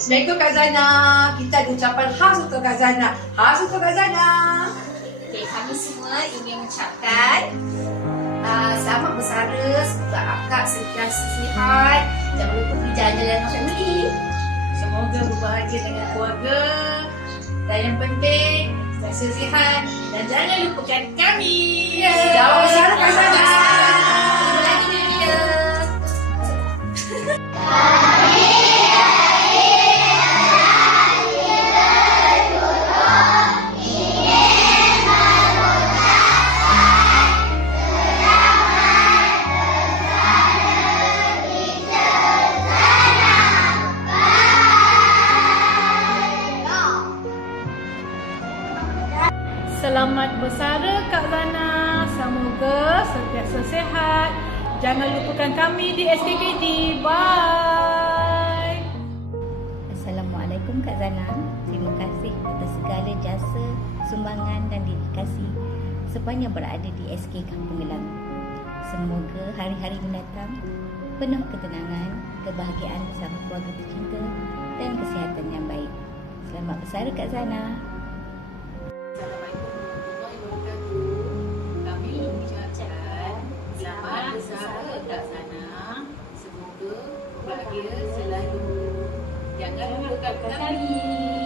Assalamualaikum Kak Zana. Kita ada ucapan khas untuk Kak Zana. Khas untuk Kak Zana. Okay, kami semua ingin mengucapkan selamat bersara, semoga akak sentiasa sihat, jangan lupa pergi jalan-jalan dengan family. Semoga berbahagia dengan keluarga. Dan yang penting, sentiasa sihat. Dan jangan lupakan kami. Selamat bersara Kak Zana. Jumpa lagi di video. Selamat bersara Kak Zana. Semoga sentiasa sihat. Jangan lupakan kami di SKKD. Bye. Assalamualaikum Kak Zana. Terima kasih atas segala jasa, sumbangan dan dedikasi sepanjang berada di SK Kampung Gelam. Semoga hari-hari mendatang penuh ketenangan, kebahagiaan bersama keluarga tercinta dan kesihatan yang baik. Selamat bersara Kak Zana. Assalamualaikum warahmatullahi wabarakatuh. Kami mengucapkan selamat bersara Kak Zana. Semoga bahagia selalu. Jangan lupakan kami.